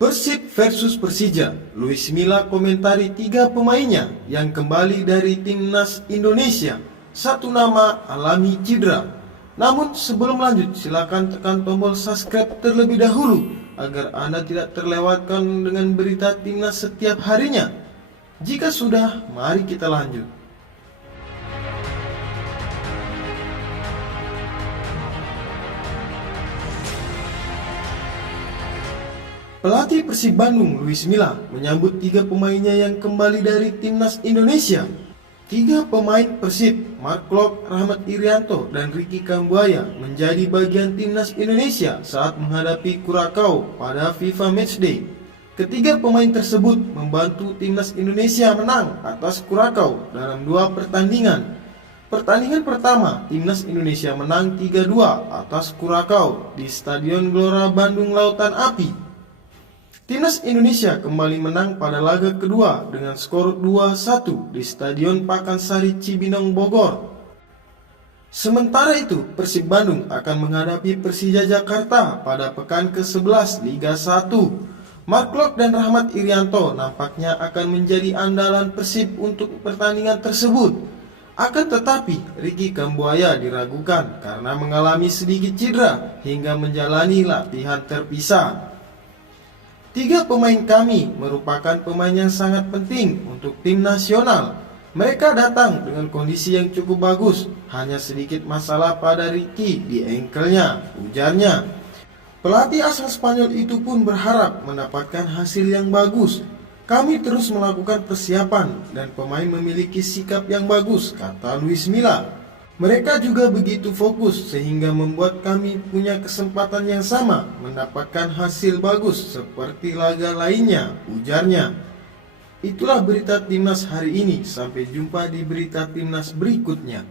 Persib versus Persija, Luis Milla komentari 3 pemainnya yang kembali dari timnas Indonesia. Satu nama alami cedera. Namun sebelum lanjut, silakan tekan tombol subscribe terlebih dahulu agar Anda tidak terlewatkan dengan berita timnas setiap harinya. Jika sudah, mari kita lanjut. Pelatih Persib Bandung, Luis Milla, menyambut 3 pemainnya yang kembali dari timnas Indonesia. 3 pemain Persib, Mark Klok, Rahmat Irianto, dan Ricky Kambuaya menjadi bagian timnas Indonesia saat menghadapi Kurakau pada FIFA Matchday. Ketiga pemain tersebut membantu timnas Indonesia menang atas Kurakau dalam 2 pertandingan. Pertandingan pertama, timnas Indonesia menang 3-2 atas Kurakau di Stadion Gelora Bandung Lautan Api. Timnas Indonesia kembali menang pada laga kedua dengan skor 2-1 di Stadion Pakansari Cibinong, Bogor. Sementara itu, Persib Bandung akan menghadapi Persija Jakarta pada pekan ke-11 Liga 1. Mark Klok dan Rahmat Irianto nampaknya akan menjadi andalan Persib untuk pertandingan tersebut. Akan tetapi, Ricky Kambuaya diragukan karena mengalami sedikit cedera hingga menjalani latihan terpisah. 3 pemain kami merupakan pemain yang sangat penting untuk tim nasional. Mereka datang dengan kondisi yang cukup bagus, hanya sedikit masalah pada Ricky di engkelnya, ujarnya. Pelatih asal Spanyol itu pun berharap mendapatkan hasil yang bagus. Kami terus melakukan persiapan dan pemain memiliki sikap yang bagus, kata Luis Milla. Mereka juga begitu fokus sehingga membuat kami punya kesempatan yang sama mendapatkan hasil bagus seperti laga lainnya, ujarnya. Itulah berita timnas hari ini, sampai jumpa di berita timnas berikutnya.